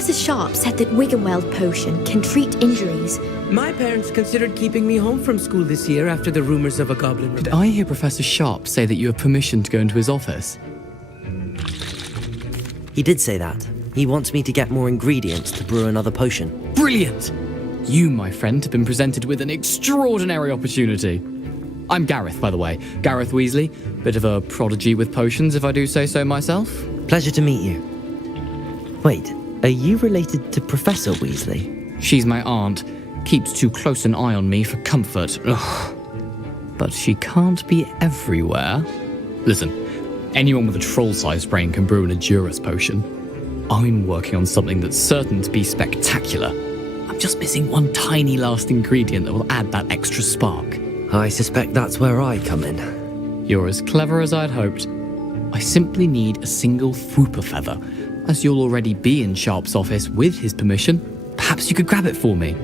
Professor Sharp said that Wiggenweld potion can treat injuries. My parents considered keeping me home from school this year after the rumors of a goblin Did rebellion. I hear Professor Sharp say that you have permission to go into his office? He did say that. He wants me to get more ingredients to brew another potion. Brilliant! You, my friend, have been presented with an extraordinary opportunity. I'm Gareth, by the way. Gareth Weasley. Bit of a prodigy with potions, if I do say so myself. Pleasure to meet you. Wait, are you related to Professor Weasley? She's my aunt. Keeps too close an eye on me for comfort. Ugh. But she can't be everywhere. Listen, anyone with a troll-sized brain can brew an Edurus potion. I'm working on something that's certain to be spectacular. I'm just missing one tiny last ingredient that will add that extra spark. I suspect that's where I come in. You're as clever as I'd hoped. I simply need a single Fwooper feather. As you'll already be in Sharp's office with his permission, perhaps you could grab it for me.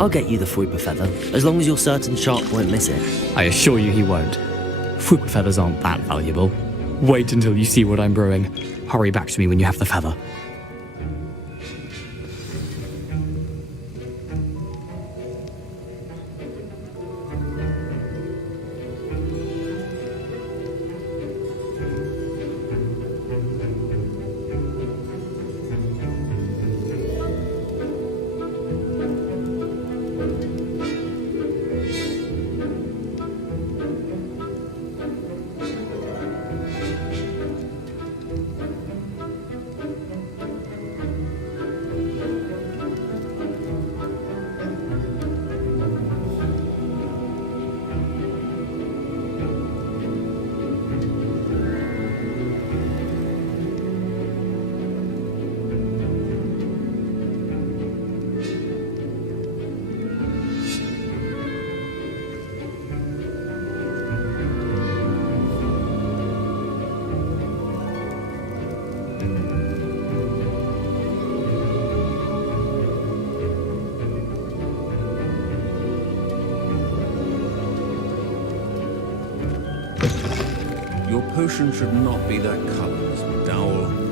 I'll get you the Fwooper feather, as long as you're certain Sharp won't miss it. I assure you he won't. Fwooper feathers aren't that valuable. Wait until you see what I'm brewing. Hurry back to me when you have the feather. Your potion should not be that color, Miss McDowell.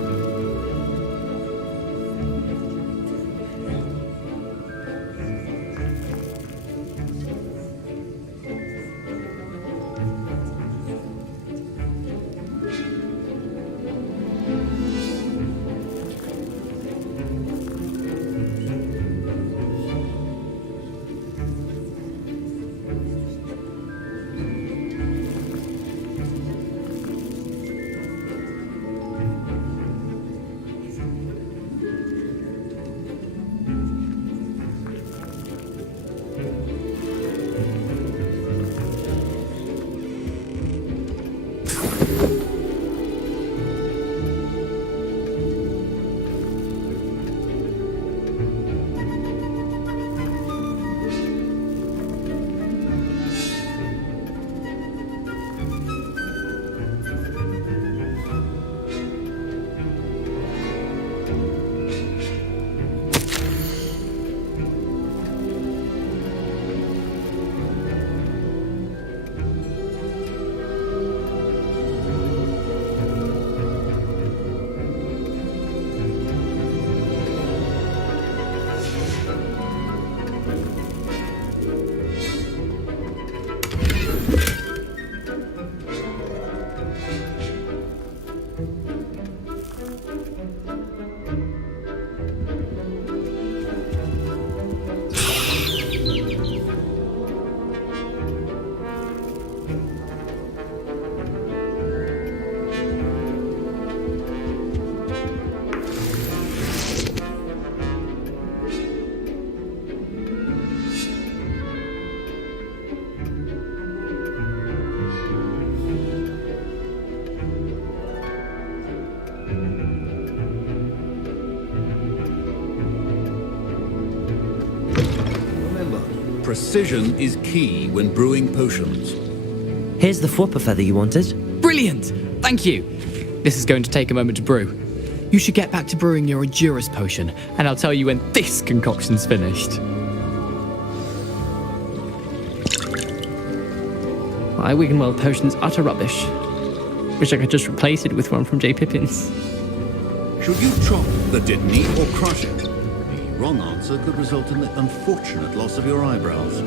Precision is key when brewing potions. Here's the Fwooper feather you wanted. Brilliant! Thank you! This is going to take a moment to brew. You should get back to brewing your Endurance potion, and I'll tell you when this concoction's finished. My Wiggenweld potion's utter rubbish. Wish I could just replace it with one from J. Pippin's. Should you chop the Dittany or crush it? The wrong answer could result in the unfortunate loss of your eyebrows.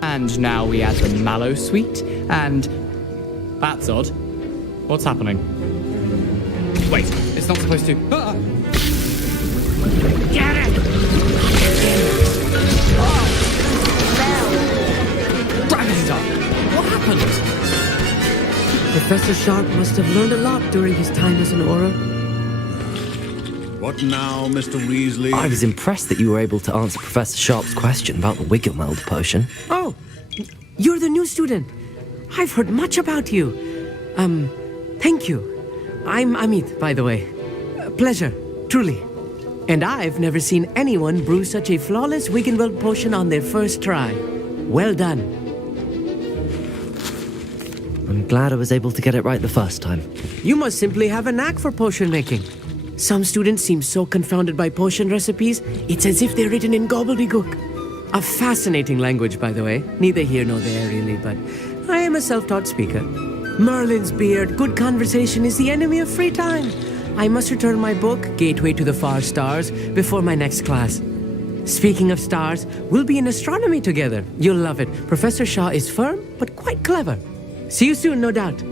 And now we add the mallow sweet, and... That's odd. What's happening? Wait, it's not supposed to... Ah! Get it! Oh! Gravity's up! What happened? Professor Sharp must have learned a lot during his time as an Auror. What now, Mr. Weasley? I was impressed that you were able to answer Professor Sharp's question about the Wiggenweld potion. Oh, you're the new student. I've heard much about you. Thank you. I'm Amit, by the way. Pleasure, truly. And I've never seen anyone brew such a flawless Wiggenweld potion on their first try. Well done. I'm glad I was able to get it right the first time. You must simply have a knack for potion making. Some students seem so confounded by potion recipes, it's as if they're written in gobbledygook. A fascinating language, by the way. Neither here nor there, really, but I am a self-taught speaker. Merlin's beard, good conversation is the enemy of free time. I must return my book, Gateway to the Far Stars, before my next class. Speaking of stars, we'll be in astronomy together. You'll love it. Professor Shaw is firm, but quite clever. See you soon, no doubt.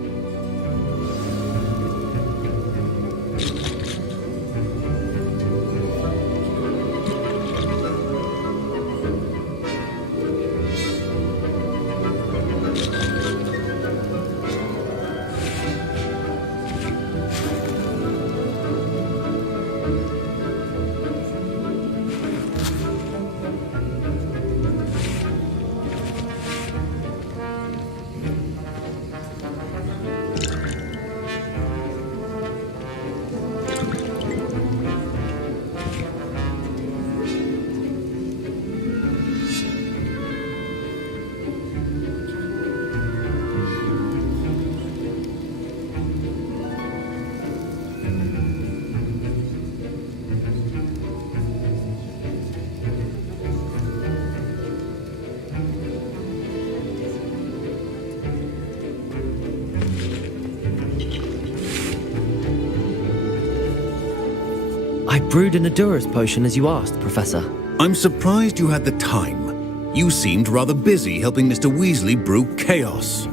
I brewed an Endurance potion as you asked, Professor. I'm surprised you had the time. You seemed rather busy helping Mr. Weasley brew chaos.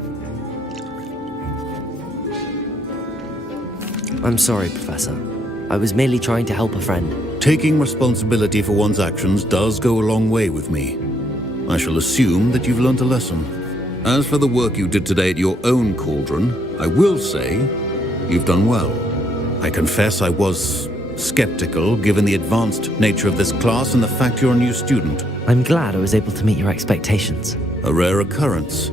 I'm sorry, Professor. I was merely trying to help a friend. Taking responsibility for one's actions does go a long way with me. I shall assume that you've learnt a lesson. As for the work you did today at your own cauldron, I will say you've done well. I confess I was skeptical given the advanced nature of this class and the fact you're a new student. I'm glad I was able to meet your expectations. A rare occurrence.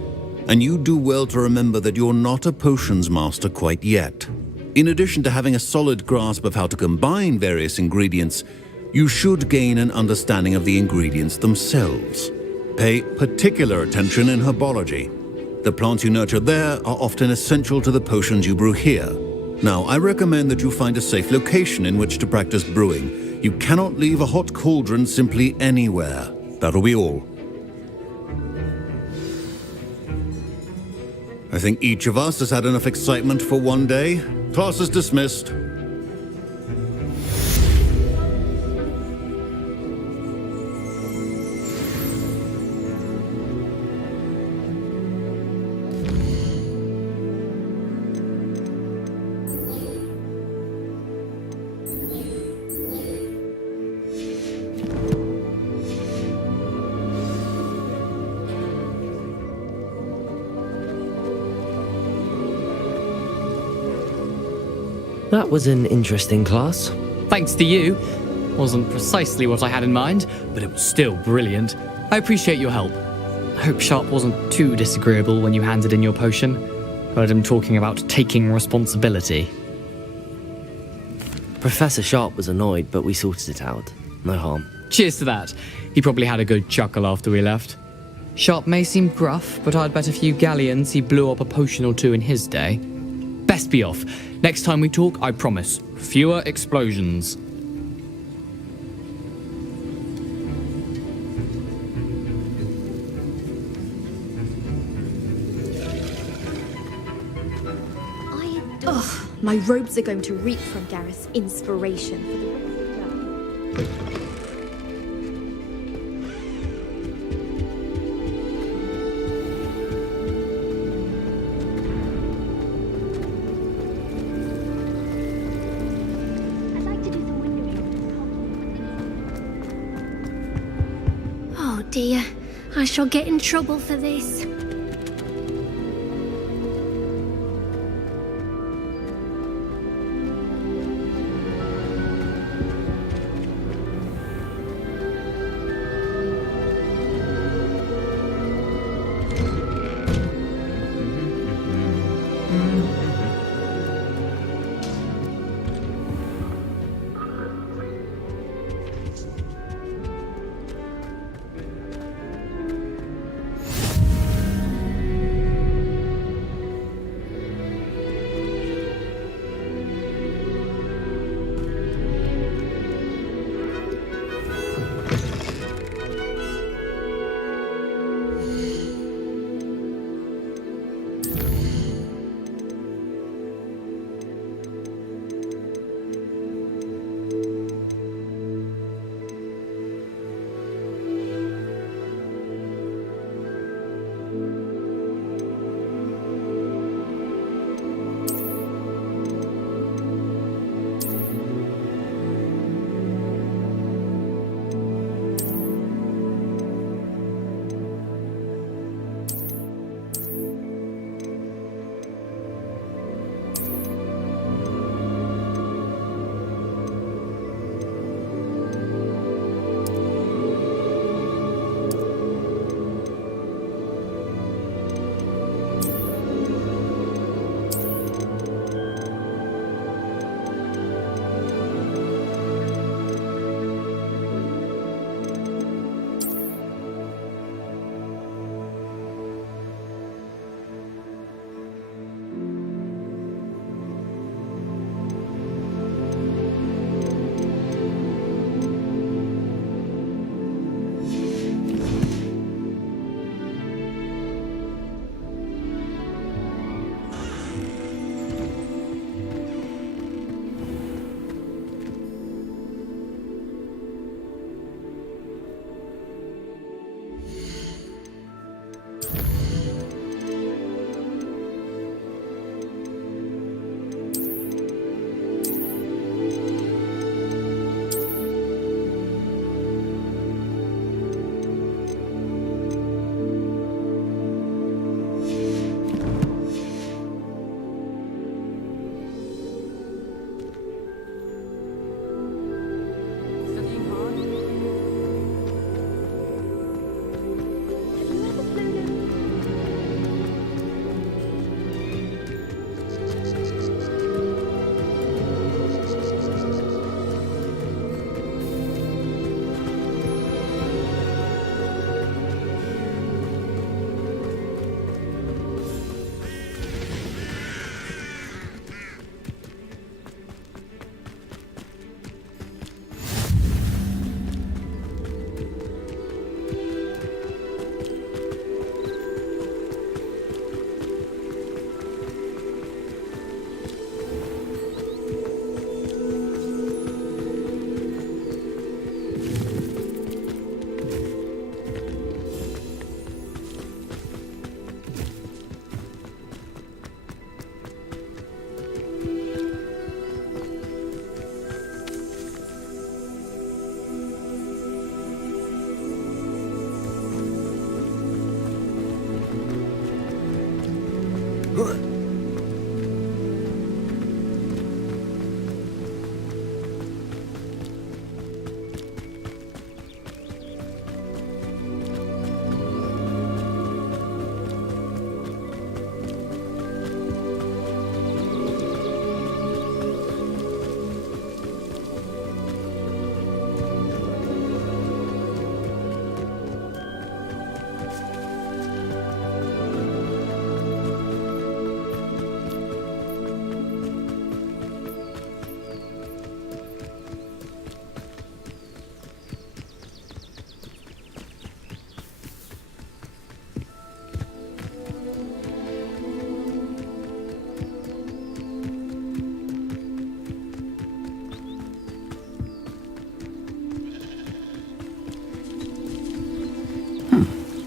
And you do well to remember that you're not a potions master quite yet. In addition to having a solid grasp of how to combine various ingredients, you should gain an understanding of the ingredients themselves. Pay particular attention in herbology. The plants you nurture there are often essential to the potions you brew here. Now, I recommend that you find a safe location in which to practice brewing. You cannot leave a hot cauldron simply anywhere. That'll be all. I think each of us has had enough excitement for one day. Class is dismissed. That was an interesting class. Thanks to you. Wasn't precisely what I had in mind, but it was still brilliant. I appreciate your help. I hope Sharp wasn't too disagreeable when you handed in your potion. Heard him talking about taking responsibility. Professor Sharp was annoyed, but we sorted it out. No harm. Cheers to that. He probably had a good chuckle after we left. Sharp may seem gruff, but I'd bet a few galleons he blew up a potion or two in his day. Best be off. Next time we talk, I promise, fewer explosions. Ugh, my robes are going to reek from Gareth's inspiration for the rest of the term. Oh dear, I shall get in trouble for this.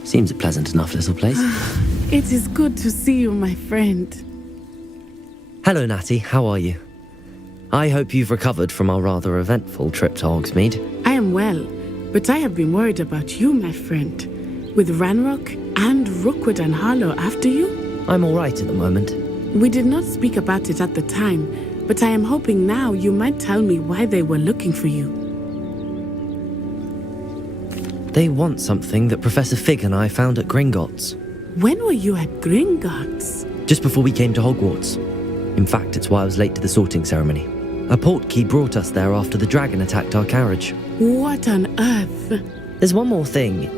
Seems a pleasant enough little place. It is good to see you, my friend. Hello, Natty. How are you? I hope you've recovered from our rather eventful trip to Hogsmeade. I am well, but I have been worried about you, my friend. With Ranrock and Rookwood and Harlow after you? I'm all right at the moment. We did not speak about it at the time, but I am hoping now you might tell me why they were looking for you. They want something that Professor Fig and I found at Gringotts. When were you at Gringotts? Just before we came to Hogwarts. In fact, it's why I was late to the sorting ceremony. A portkey brought us there after the dragon attacked our carriage. What on earth? There's one more thing.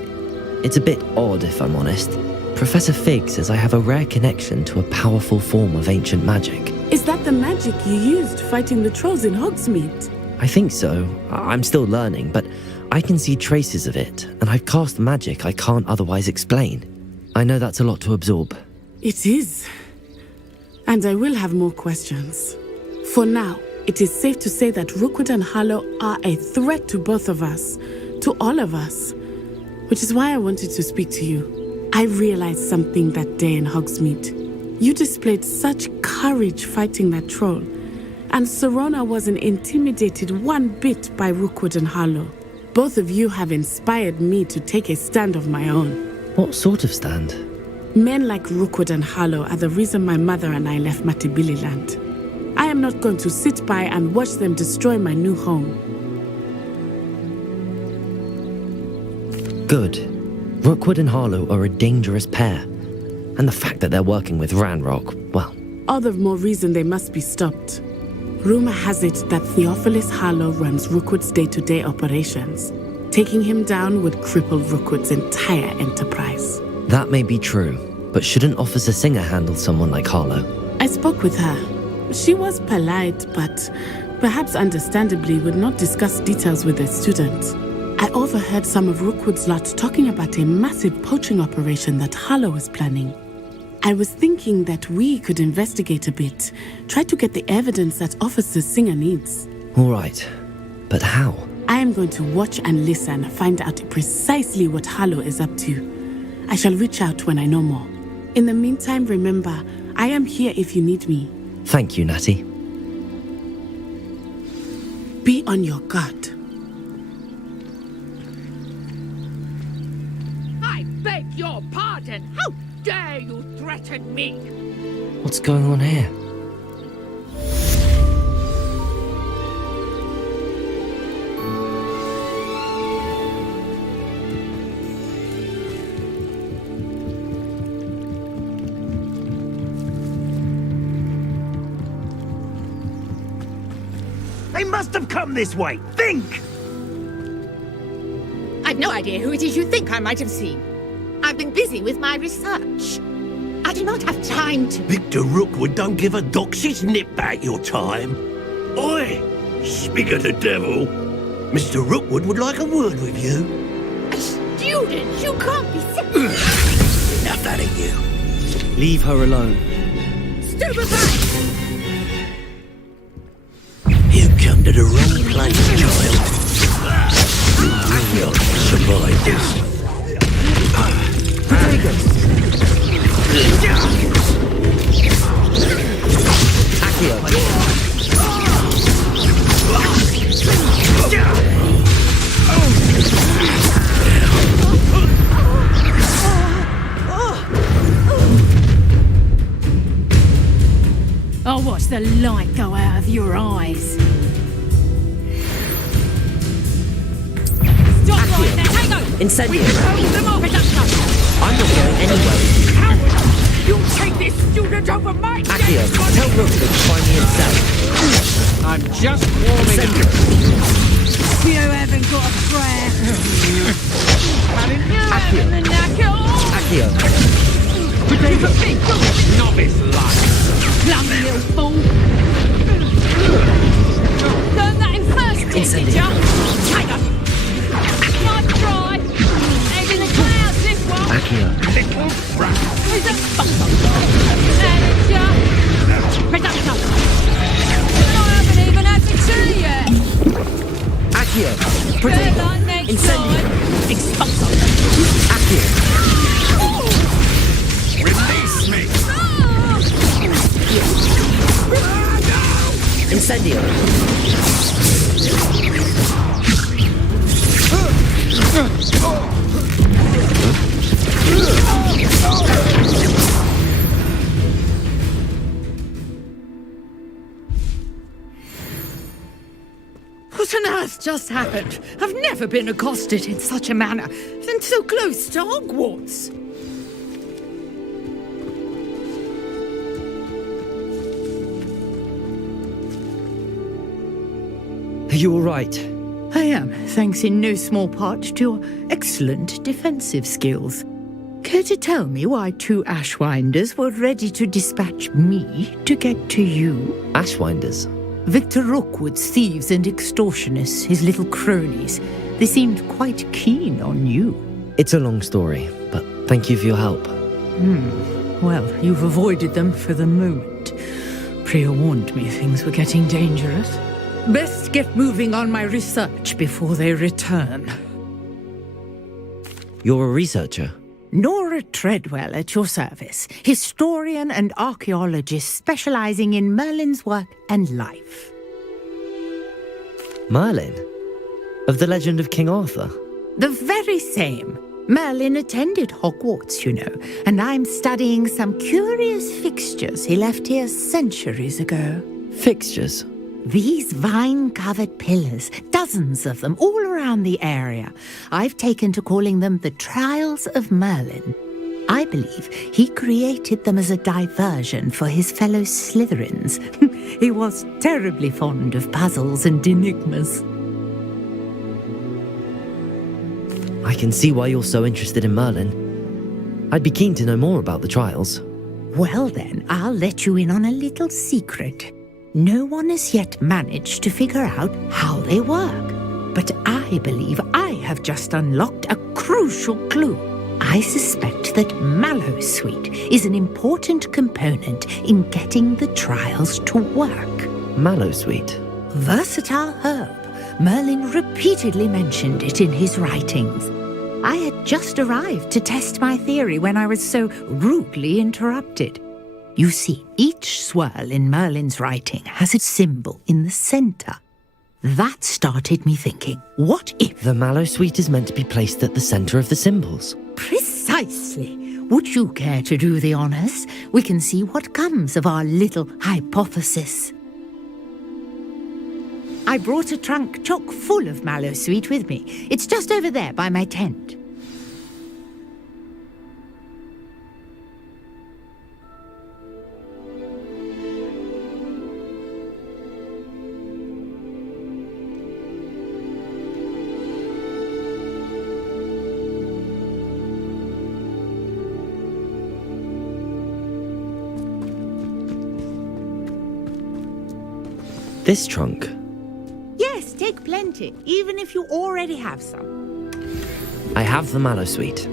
It's a bit odd, if I'm honest. Professor Fig says I have a rare connection to a powerful form of ancient magic. Is that the magic you used fighting the trolls in Hogsmeade? I think so. I'm still learning, but I can see traces of it, and I've cast magic I can't otherwise explain. I know that's a lot to absorb. It is. And I will have more questions. For now, it is safe to say that Rookwood and Harlow are a threat to both of us, to all of us, which is why I wanted to speak to you. I realized something that day in Hogsmeade. You displayed such courage fighting that troll, and Serona wasn't intimidated one bit by Rookwood and Harlow. Both of you have inspired me to take a stand of my own. What sort of stand? Men like Rookwood and Harlow are the reason my mother and I left Matibili-land. I am not going to sit by and watch them destroy my new home. Good. Rookwood and Harlow are a dangerous pair. And the fact that they're working with Ranrock, well... All the more reason they must be stopped. Rumor has it that Theophilus Harlow runs Rookwood's day-to-day operations. Taking him down would cripple Rookwood's entire enterprise. That may be true, but shouldn't Officer Singer handle someone like Harlow? I spoke with her. She was polite, but perhaps understandably would not discuss details with a student. I overheard some of Rookwood's lot talking about a massive poaching operation that Harlow was planning. I was thinking that we could investigate a bit, try to get the evidence that Officer Singer needs. All right, but how? I am going to watch and listen, find out precisely what Harlow is up to. I shall reach out when I know more. In the meantime, remember, I am here if you need me. Thank you, Natty. Be on your guard. I beg your pardon. How dare you threaten me? What's going on here? They must have come this way. Think! I've no idea who it is you think I might have seen. I've been busy with my research. I do not have time to... Victor Rookwood don't give a doxy's nip back your time. Oi! Speak of the devil. Mr. Rookwood would like a word with you. A student? You can't be serious. Enough out of you. Leave her alone. Stupefy! You come to the wrong place, child. You'll survive this. I'll watch the light go out of your eyes. Stop right there, hang on! Incendiary. Hold them off, Reducto! I'm not going anywhere. Coward! You'll take this student over my Accio, dead tell Rookwood to find me himself. I'm just warming up. You haven't got a prayer. Accio. The knacker. Accio. Novice life. Clumsy little fool. Learn that in first, didn't you? Tiger! Nice try. Head in the clouds, this one. Accio. Little brat. Who's a manager? Reducto. I haven't even had the tea yet. Accio. Good Protego. like me. Incendio. Expulso. Accio. Release me! Incendio. What on earth just happened? I've never been accosted in such a manner, and so close to Hogwarts. Are you all right? I am, thanks in no small part to your excellent defensive skills. Care to tell me why 2 Ashwinders were ready to dispatch me to get to you? Ashwinders? Victor Rookwood's thieves and extortionists, his little cronies. They seemed quite keen on you. It's a long story, but thank you for your help. Well, you've avoided them for the moment. Priya warned me things were getting dangerous. Best get moving on my research before they return. You're a researcher? Nora Treadwell at your service, historian and archaeologist specializing in Merlin's work and life. Merlin? Of the legend of King Arthur? The very same. Merlin attended Hogwarts, you know, and I'm studying some curious fixtures he left here centuries ago. Fixtures? These vine-covered pillars, dozens of them all around the area. I've taken to calling them the Trials of Merlin. I believe he created them as a diversion for his fellow Slytherins. He was terribly fond of puzzles and enigmas. I can see why you're so interested in Merlin. I'd be keen to know more about the trials. Well then, I'll let you in on a little secret. No one has yet managed to figure out how they work. But I believe I have just unlocked a crucial clue. I suspect that Mallowsweet is an important component in getting the trials to work. Mallowsweet? Versatile herb. Merlin repeatedly mentioned it in his writings. I had just arrived to test my theory when I was so rudely interrupted. You see, each swirl in Merlin's writing has a symbol in the center. That started me thinking, what if... The Mallowsweet is meant to be placed at the center of the symbols. Precisely. Would you care to do the honors? We can see what comes of our little hypothesis. I brought a trunk chock full of Mallowsweet with me. It's just over there by my tent. This trunk? Yes, take plenty, even if you already have some. I have the Mallowsweet.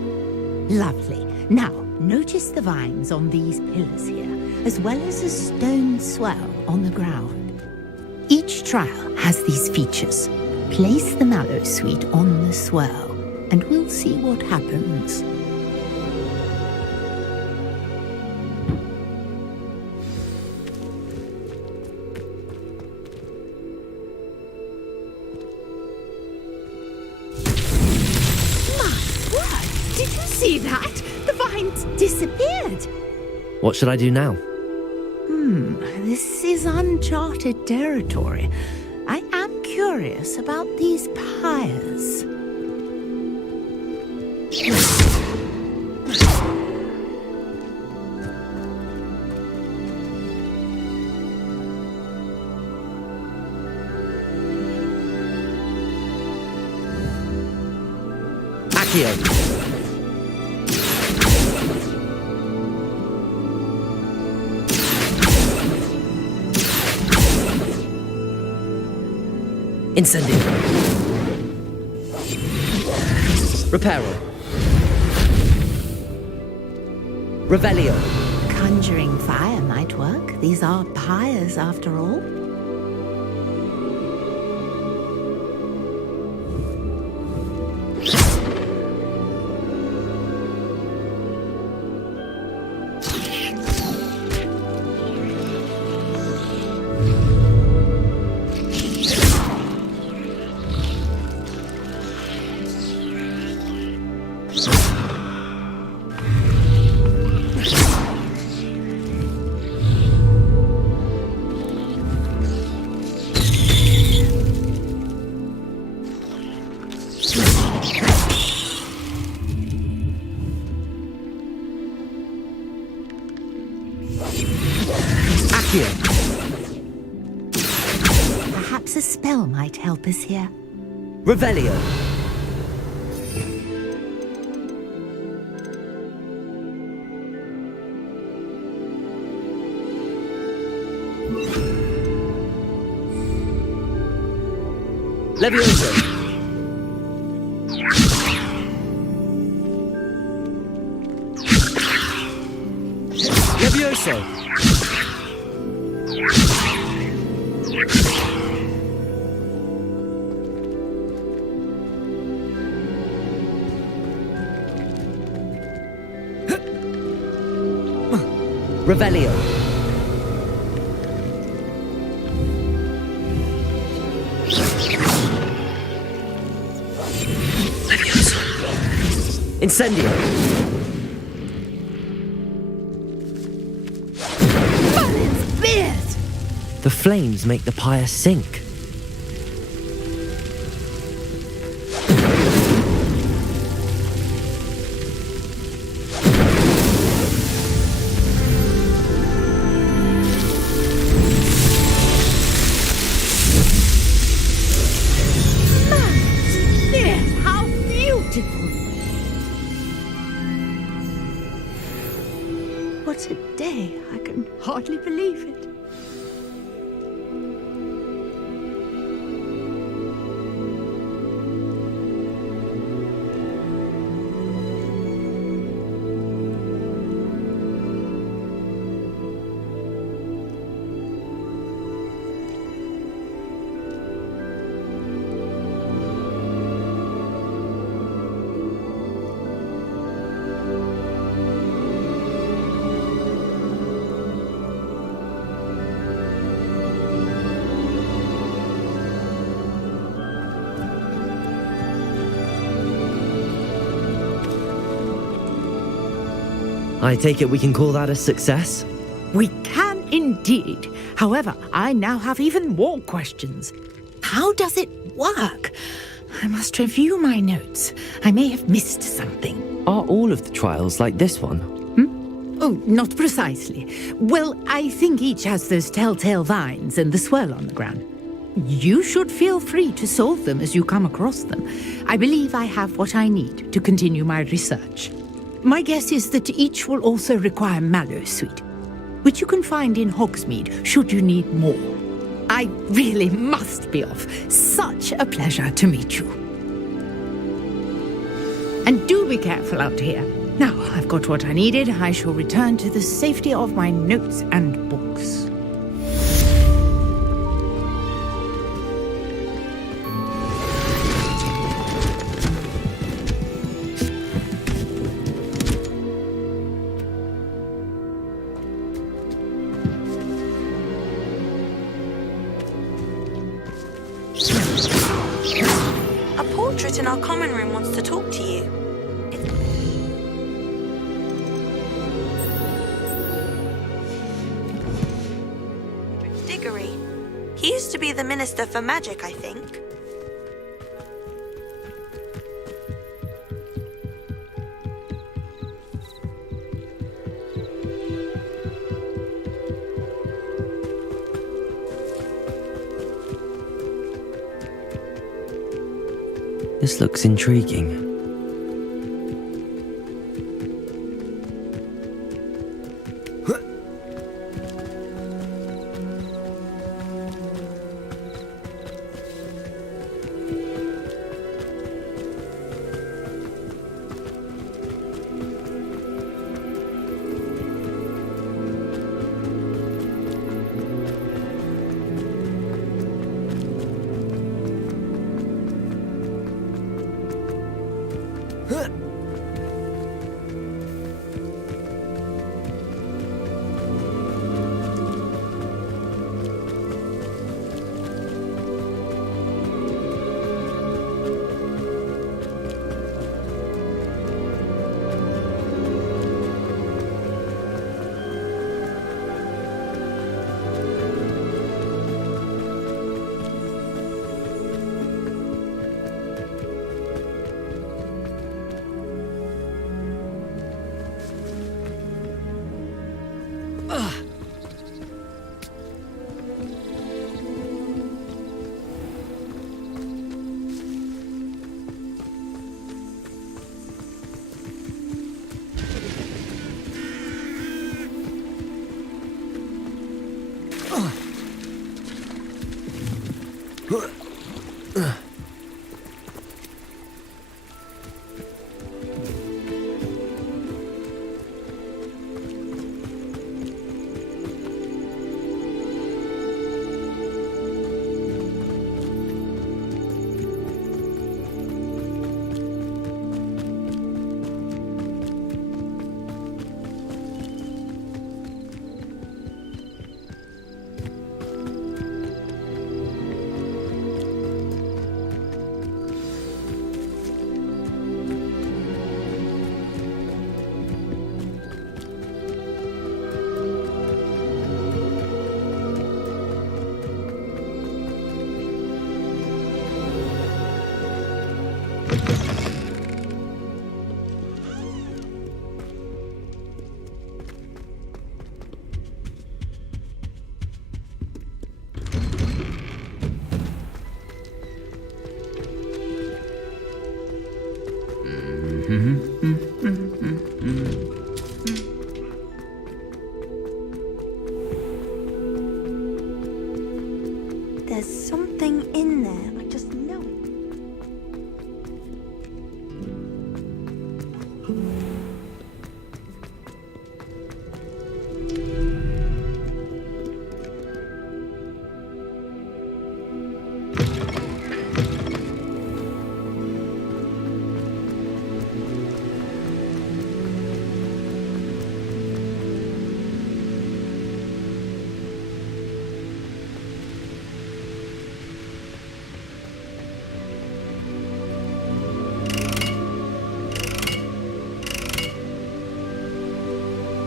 Lovely. Now, notice the vines on these pillars here, as well as a stone swell on the ground. Each trial has these features. Place the Mallowsweet on the swell, and we'll see what happens. Did you see that? The vines disappeared. What should I do now? This is uncharted territory. I am curious about these pyres. Accio! Incendio. Reparo. Revelio. Conjuring fire might work. These are pyres after all. Accio. Perhaps a spell might help us here. Revelio. Levioso. Levioso. Revelio. Incendio. The flames make the pyre sink. How beautiful! What a day! I can hardly believe it. I take it we can call that a success? We can indeed. However, I now have even more questions. How does it work? I must review my notes. I may have missed something. Are all of the trials like this one? Oh, not precisely. Well, I think each has those telltale vines and the swirl on the ground. You should feel free to solve them as you come across them. I believe I have what I need to continue my research. My guess is that each will also require Mallowsweet, which you can find in Hogsmeade should you need more. I really must be off. Such a pleasure to meet you. And do be careful out here. Now I've got what I needed, I shall return to the safety of my notes and books. A portrait in our common room wants to talk to you. Diggory. He used to be the Minister for Magic, I think. This looks intriguing.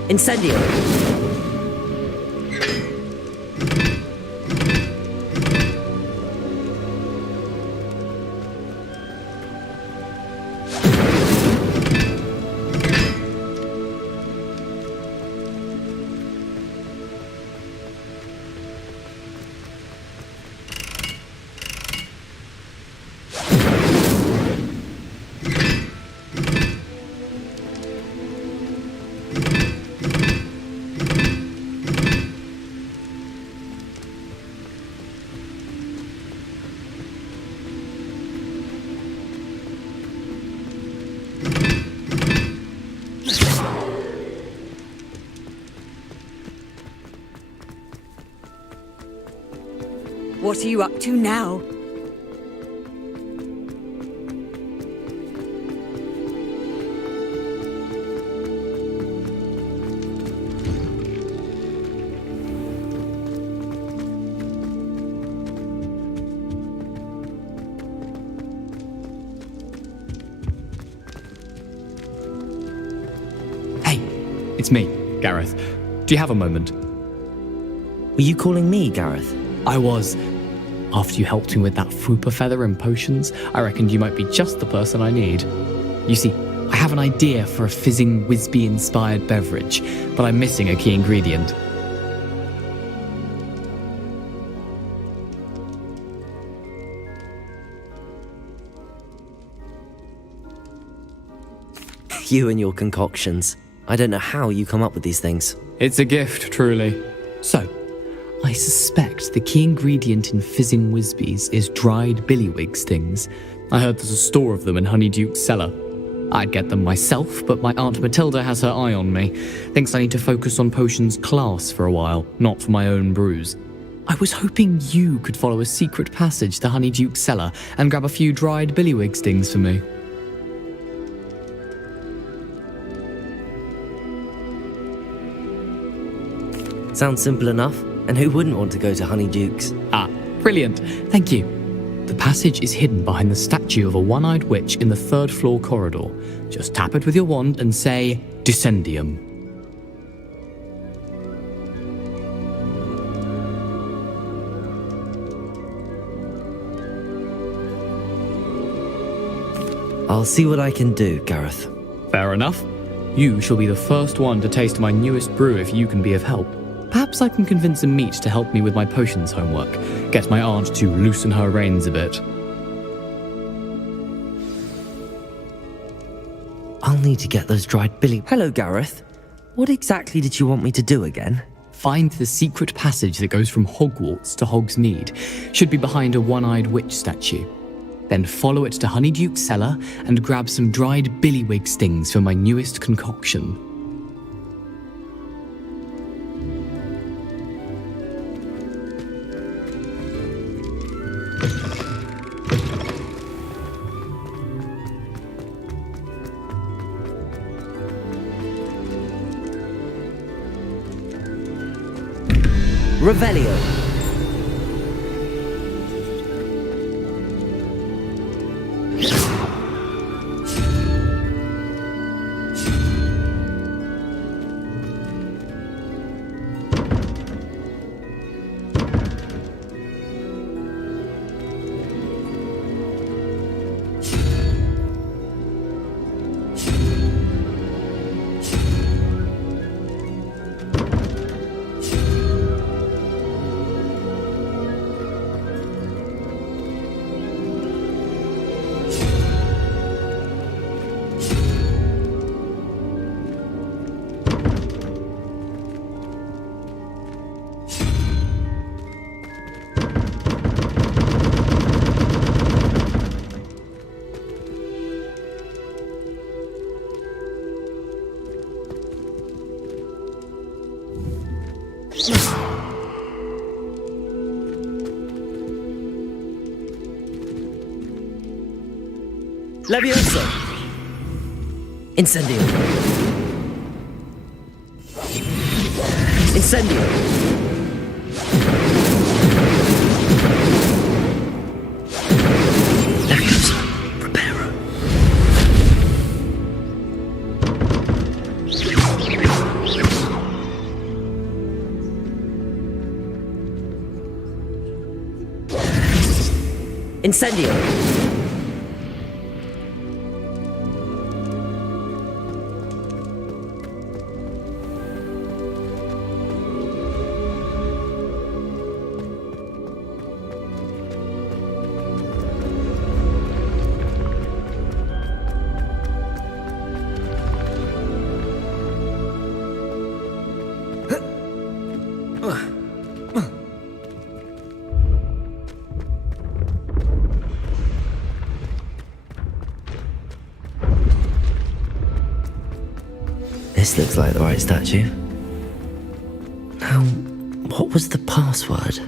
Incendio! What are you up to now? Hey, it's me, Gareth. Do you have a moment? Were you calling me, Gareth? I was. After you helped me with that Fupa feather and potions, I reckoned you might be just the person I need. You see, I have an idea for a fizzing Wisby-inspired beverage, but I'm missing a key ingredient. You and your concoctions. I don't know how you come up with these things. It's a gift, truly. So, I suspect the key ingredient in fizzing Wisbies is dried billywig stings. I heard there's a store of them in Honeyduke's cellar. I'd get them myself, but my Aunt Matilda has her eye on me. Thinks I need to focus on potions class for a while, not for my own brews. I was hoping you could follow a secret passage to Honeyduke's cellar and grab a few dried billywig stings for me. Sounds simple enough. And who wouldn't want to go to Honeyduke's? Ah, brilliant. Thank you. The passage is hidden behind the statue of a one-eyed witch in the third-floor corridor. Just tap it with your wand and say, Descendium. I'll see what I can do, Gareth. Fair enough. You shall be the first one to taste my newest brew if you can be of help. Perhaps I can convince a meat to help me with my potions homework. Get my aunt to loosen her reins a bit. I'll need to get those dried billy... Hello, Gareth. What exactly did you want me to do again? Find the secret passage that goes from Hogwarts to Hogsmeade. Should be behind a one-eyed witch statue. Then follow it to Honeyduke's cellar and grab some dried billywig stings for my newest concoction. Revelio. Levioso. Incendio. Incendio. Levioso. Preparo. Incendio! This looks like the right statue. Now, what was the password?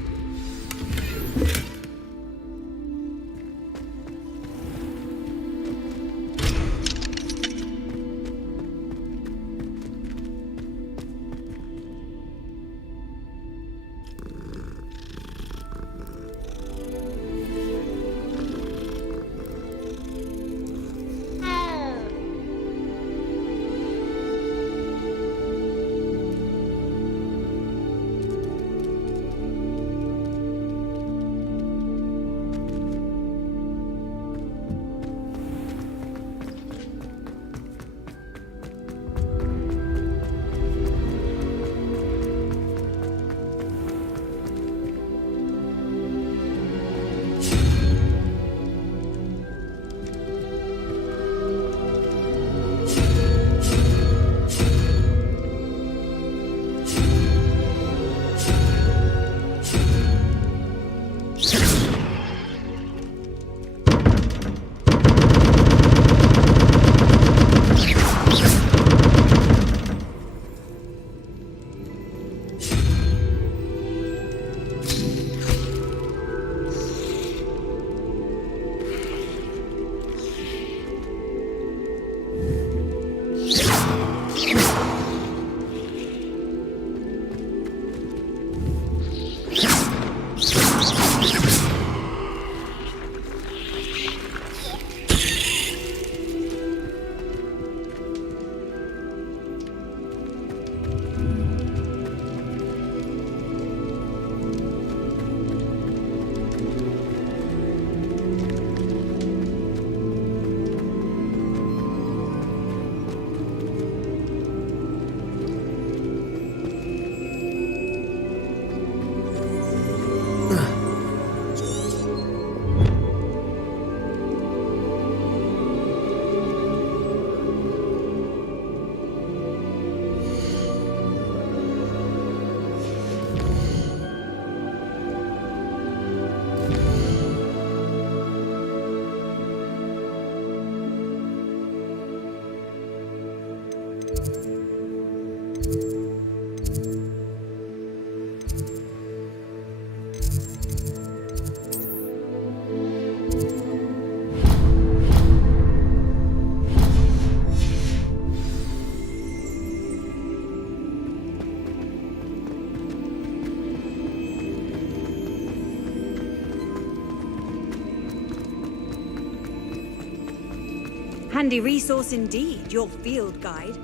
Handy resource indeed, your field guide.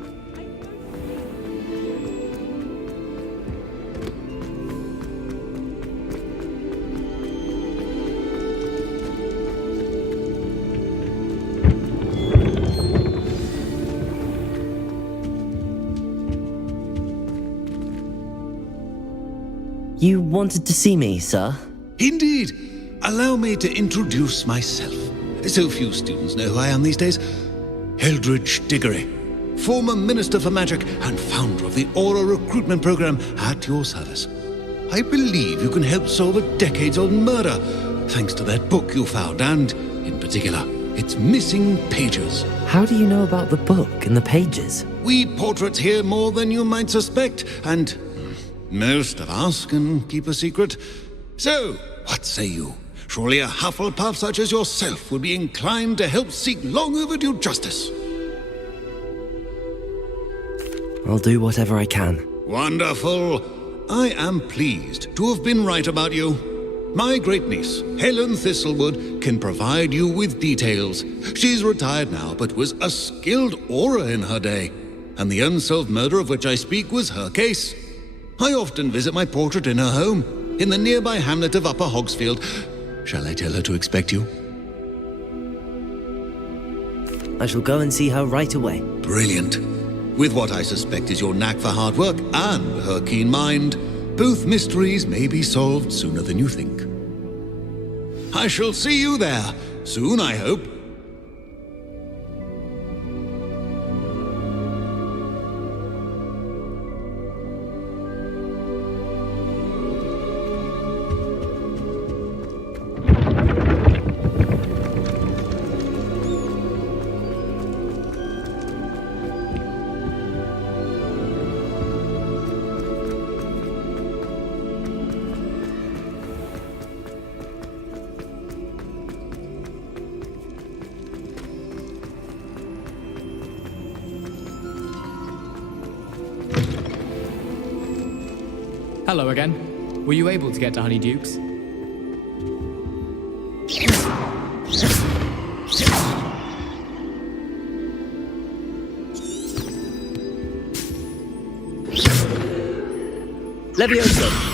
You wanted to see me, sir? Indeed. Allow me to introduce myself. So few students know who I am these days. Eldridge Diggory, former Minister for Magic and founder of the Aura Recruitment Program at your service. I believe you can help solve a decades-old murder, thanks to that book you found, and, in particular, its missing pages. How do you know about the book and the pages? We portraits hear more than you might suspect, and most of us can keep a secret. So, what say you? Surely a Hufflepuff such as yourself would be inclined to help seek long overdue justice. I'll do whatever I can. Wonderful. I am pleased to have been right about you. My great niece, Helen Thistlewood, can provide you with details. She's retired now, but was a skilled aura in her day. And the unsolved murder of which I speak was her case. I often visit my portrait in her home, in the nearby hamlet of Upper Hogsfield. Shall I tell her to expect you? I shall go and see her right away. Brilliant. With what I suspect is your knack for hard work and her keen mind, both mysteries may be solved sooner than you think. I shall see you there soon, I hope. Hello again. Were you able to get to Honeydukes? Leviosa!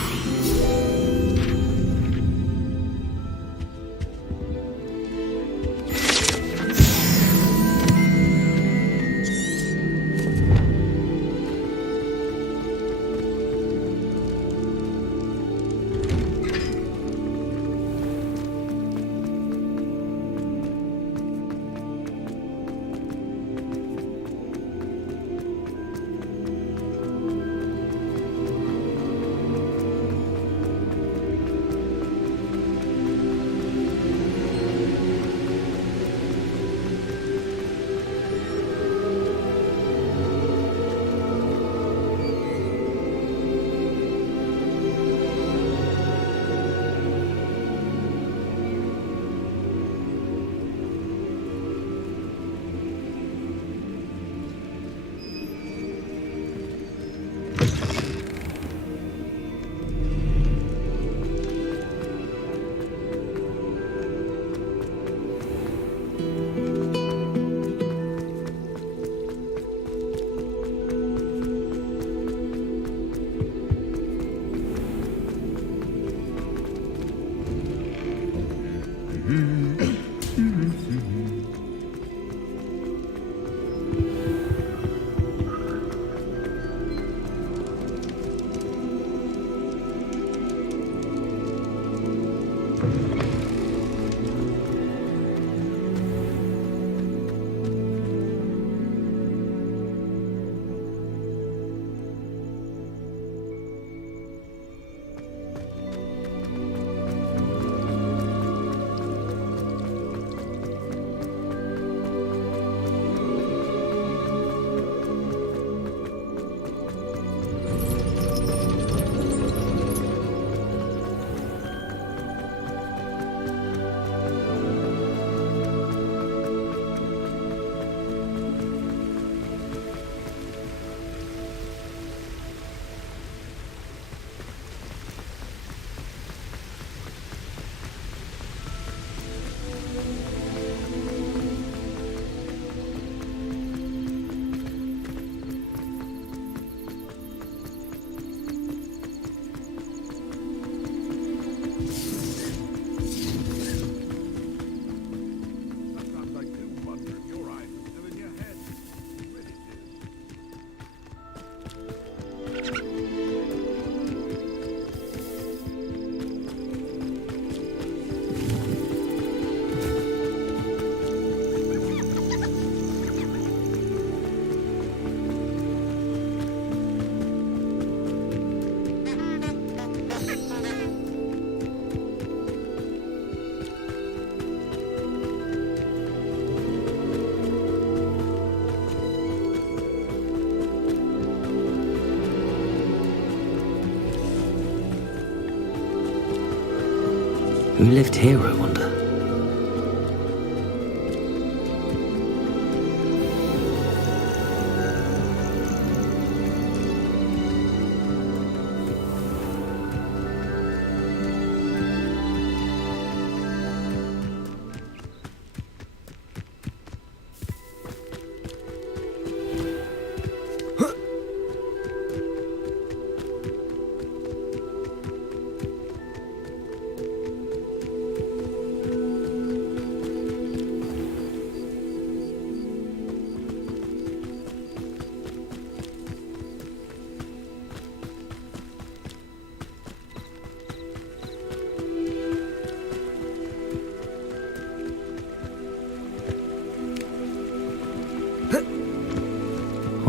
Who lived here, I wonder?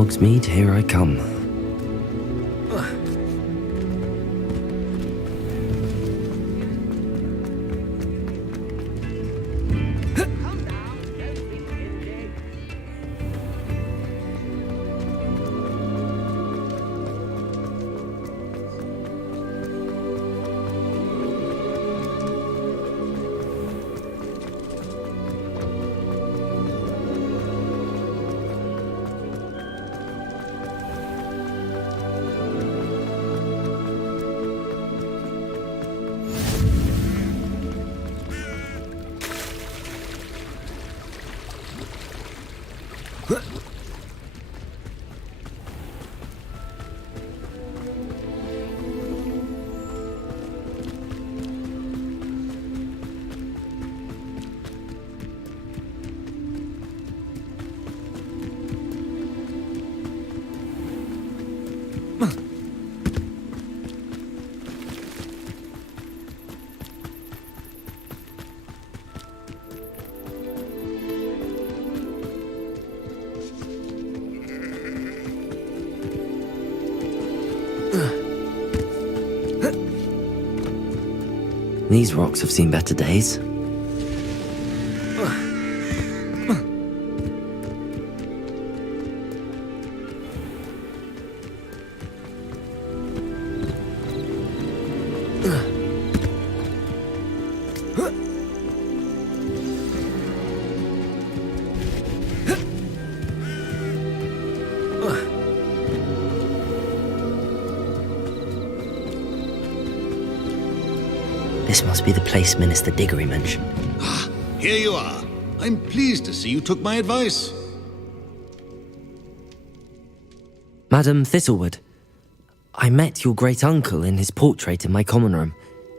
Hogsmeade, here I come. These rocks have seen better days. This must be the place Minister Diggory mentioned. Ah, here you are. I'm pleased to see you took my advice. Madam Thistlewood, I met your great-uncle in his portrait in my common room.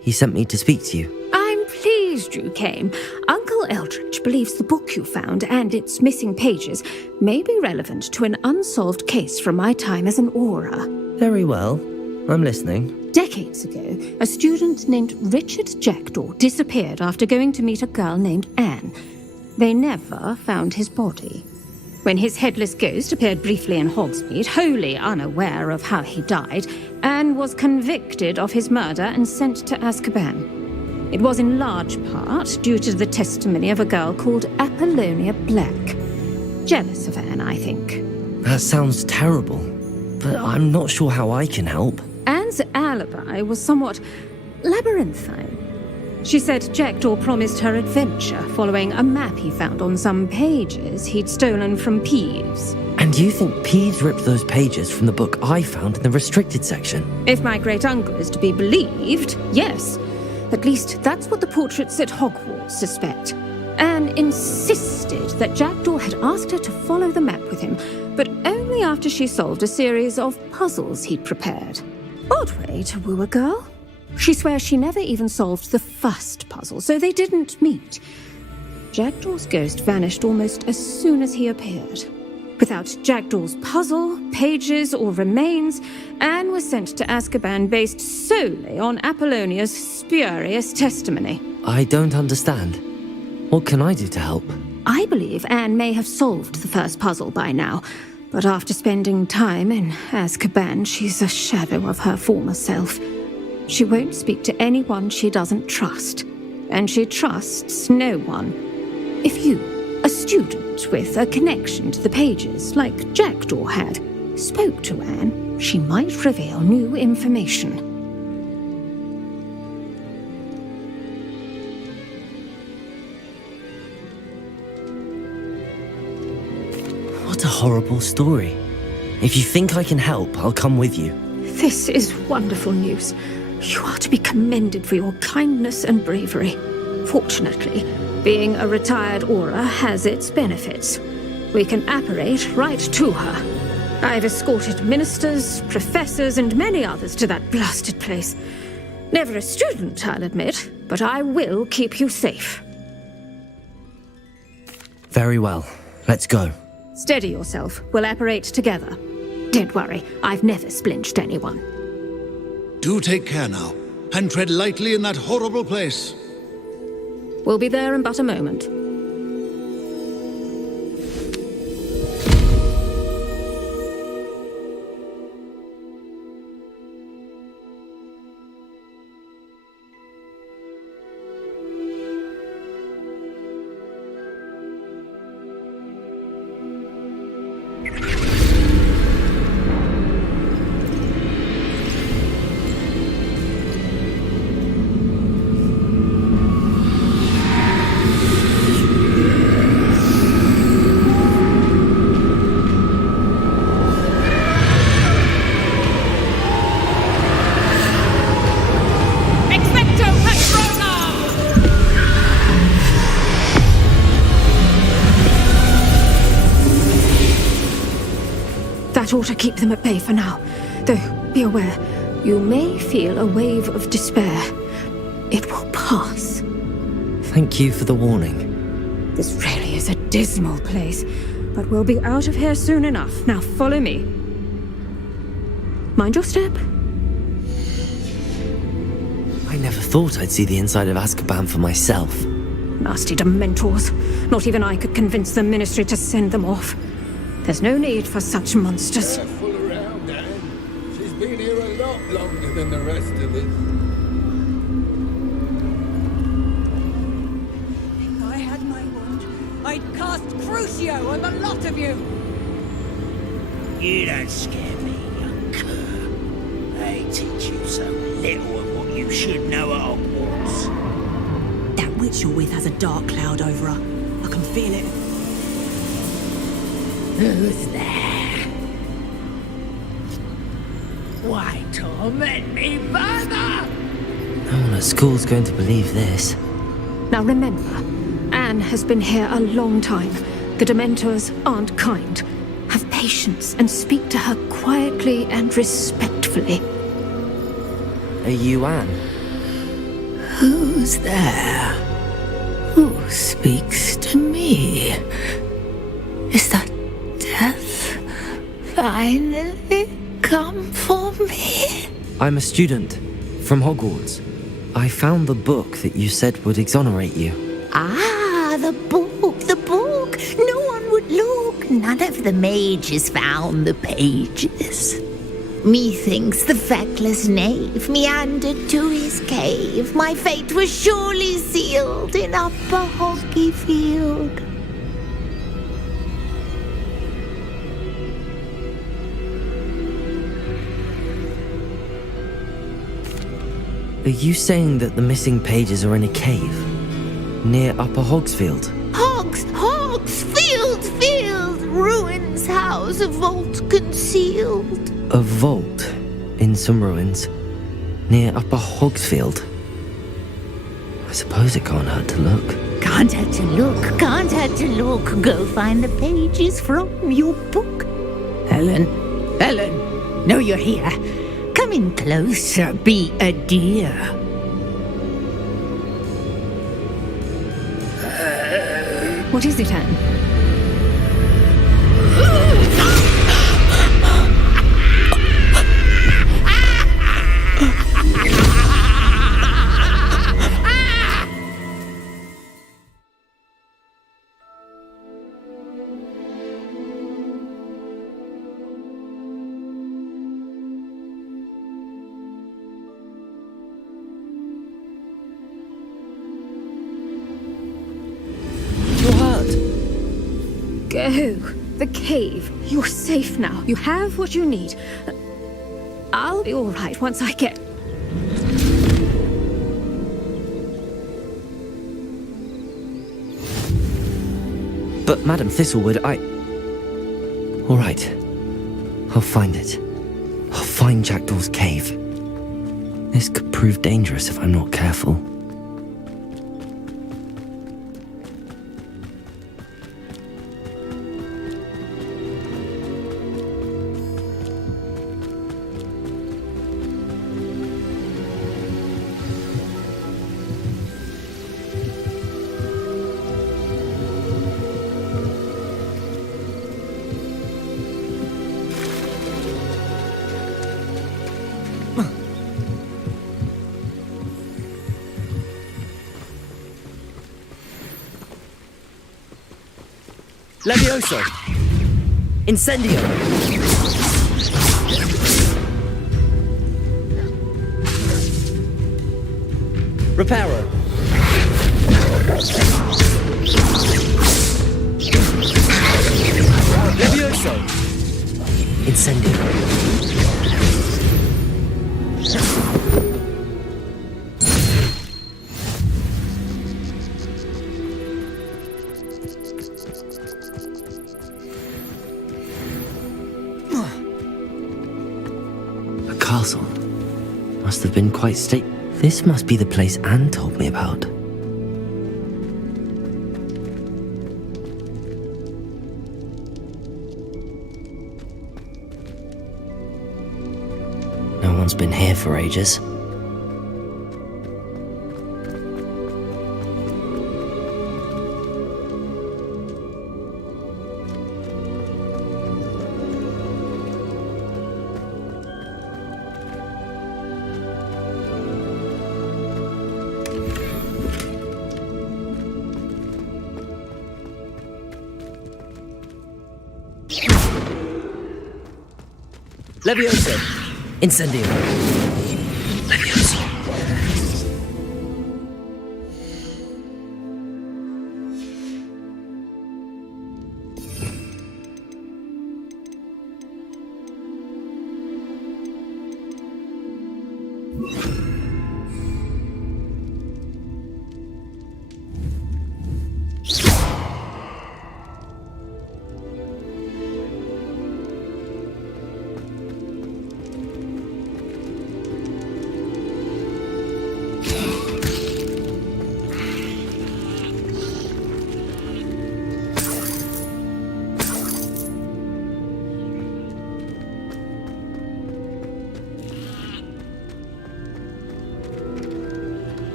He sent me to speak to you. I'm pleased you came. Uncle Eldridge believes the book you found and its missing pages may be relevant to an unsolved case from my time as an aura. Very well. I'm listening. Decades ago, a student named Richard Jackdaw disappeared after going to meet a girl named Anne. They never found his body. When his headless ghost appeared briefly in Hogsmeade, wholly unaware of how he died, Anne was convicted of his murder and sent to Azkaban. It was in large part due to the testimony of a girl called Apollonia Black. Jealous of Anne, I think. That sounds terrible, but I'm not sure how I can help. Anne's alibi was somewhat labyrinthine. She said Jackdaw promised her adventure following a map he found on some pages he'd stolen from Peeves. And do you think Peeves ripped those pages from the book I found in the restricted section? If my great-uncle is to be believed, yes. At least that's what the portraits at Hogwarts suspect. Anne insisted that Jackdaw had asked her to follow the map with him, but only after she solved a series of puzzles he'd prepared. Odd way to woo a girl. She swears she never even solved the first puzzle, so they didn't meet. Jackdaw's ghost vanished almost as soon as he appeared. Without Jackdaw's puzzle, pages, or remains, Anne was sent to Azkaban based solely on Apollonia's spurious testimony. I don't understand. What can I do to help? I believe Anne may have solved the first puzzle by now, but after spending time in Azkaban, she's a shadow of her former self. She won't speak to anyone she doesn't trust, and she trusts no one. If you, a student with a connection to the pages, like Jackdaw had, spoke to Anne, she might reveal new information. What a horrible story. If you think I can help, I'll come with you. This is wonderful news. You are to be commended for your kindness and bravery. Fortunately, being a retired aura has its benefits. We can apparate right to her. I've escorted ministers, professors, and many others to that blasted place. Never a student, I'll admit, but I will keep you safe. Very well. Let's go. Steady yourself. We'll apparate together. Don't worry, I've never splinched anyone. Do take care now, and tread lightly in that horrible place. We'll be there in but a moment. to keep them at bay for now. Though, be aware, you may feel a wave of despair. It will pass. Thank you for the warning. This really is a dismal place, but we'll be out of here soon enough. Now follow me. Mind your step. I never thought I'd see the inside of Azkaban for myself. Nasty Dementors. Not even I could convince the Ministry to send them off. There's no need for such monsters. Careful around, Anne. She's been here a lot longer than the rest of us. If I had my wand, I'd cast Crucio on the lot of you! You don't scare me, young cur. They teach you so little of what you should know at Hogwarts. That witch you're with has a dark cloud over her. I can feel it. Who's there? Why torment me further? No one at school's going to believe this. Now remember, Anne has been here a long time. The Dementors aren't kind. Have patience and speak to her quietly and respectfully. Are you Anne? Who's there? Who speaks to me? Is that death finally come for me? I'm a student from Hogwarts. I found the book that you said would exonerate you. Ah, the book, the book. No one would look. None of the mages found the pages. Methinks the feckless knave meandered to his cave. My fate was surely sealed in Upper Hoggyfield. Are you saying that the missing pages are in a cave near Upper Hogsfield? Field, ruins house, a vault concealed. A vault in some ruins near Upper Hogsfield. I suppose it can't hurt to look. Can't hurt to look. Go find the pages from your book. Helen, know you're here. Come in closer, be a dear. What is it, Anne? Go. The cave. You're safe now. You have what you need. I'll be all right once I get... But Madam Thistlewood, All right. I'll find it. I'll find Jackdaw's cave. This could prove dangerous if I'm not careful. Levioso! Incendio! Reparo! Levioso! Incendio! Castle. Must have been quite This must be the place Anne told me about. one's been here for ages. Levioso! Incendio! Levioso!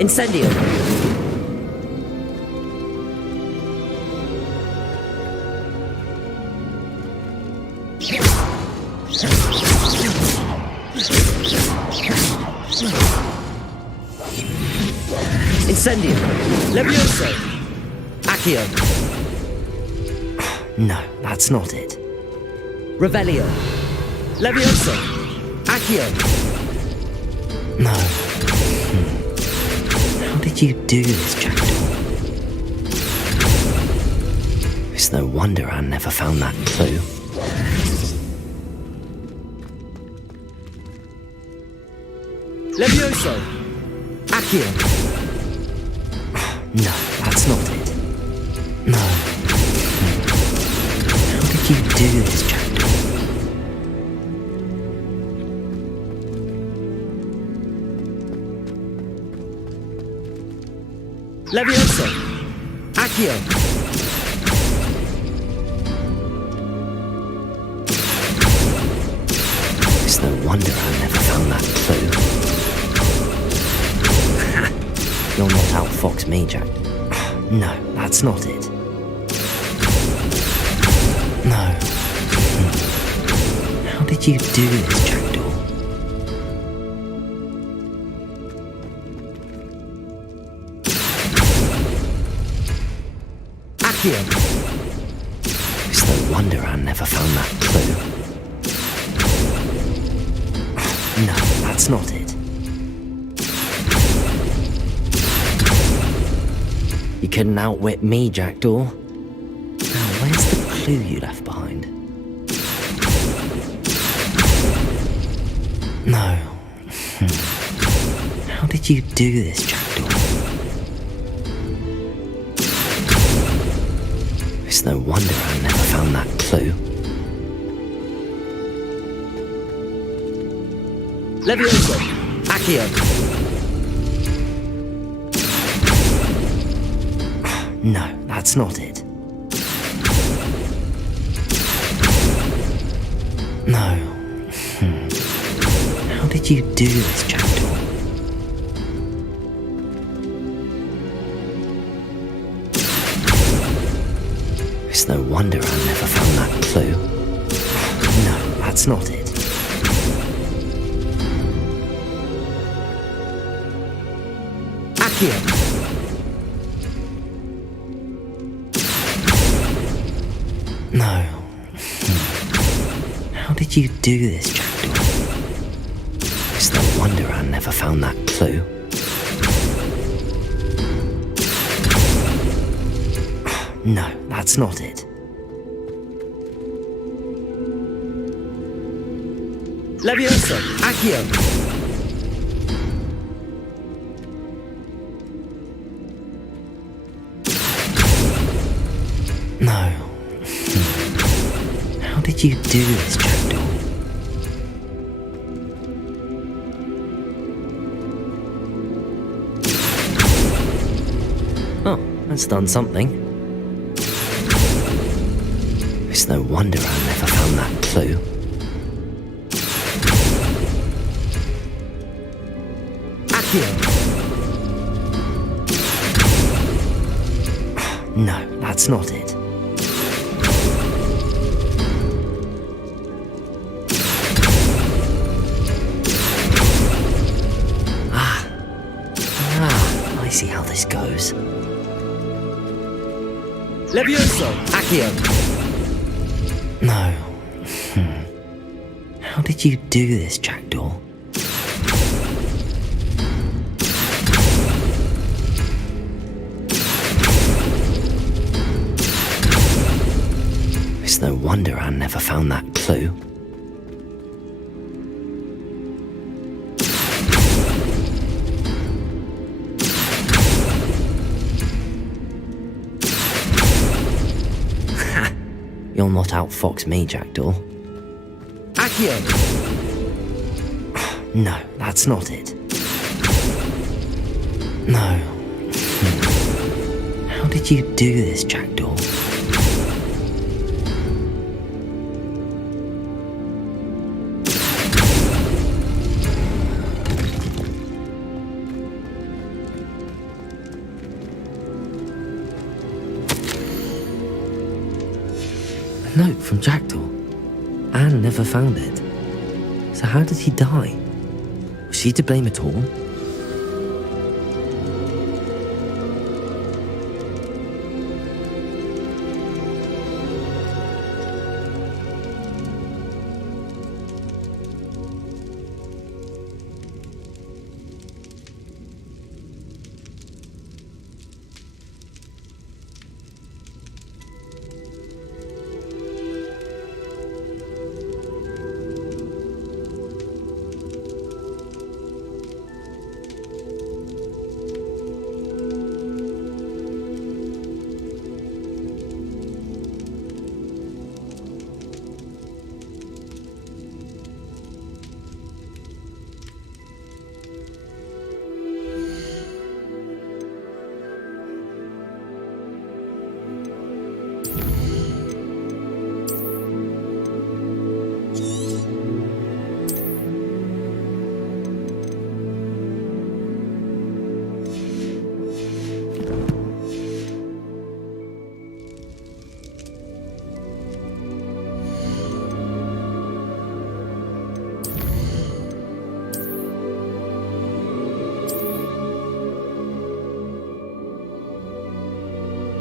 Incendio! Incendio! Levioso! Accio! No, that's not it. Revelio! Levioso! Accio! No. How did you do this, Jackdaw? It's no wonder I never found that clue. Levioso! Accio! No, that's not it. No. How did you do this, Jackdaw? Levioso! Accio! It's no wonder I never found that clue. You'll not outfox me, Jack. No, that's not it. No. How did you do this, Jackdaw? Accio! It's no wonder I never found that clue. No, that's not it. You couldn't outwit me, Jackdaw. Now, where's the clue you left behind? No. How did you do this, Jackdaw? It's no wonder I never found that clue. Levioso! Accio! No, that's not it. No. How did you do this, Jackdaw? It's no wonder I never found that clue. No, that's not it. Accio! No. How did you do this, Jackdaw? It's no wonder I never found that clue. No, that's not it. Levioso! Accio! No. How did you do this, Jackdaw? That's done something. It's no wonder I never found that clue. Accio! No, that's not it. I see how this goes. Levioso! Accio! No. How did you do this, Jackdaw? It's no wonder I never found that clue. You'll not outfox me, Jackdaw. Accio! No, that's not it. No. How did you do this, Jackdaw? A note from Jackdaw. Anne never found it. So how did he die? Was she to blame at all?